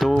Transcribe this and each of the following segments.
2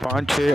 5-6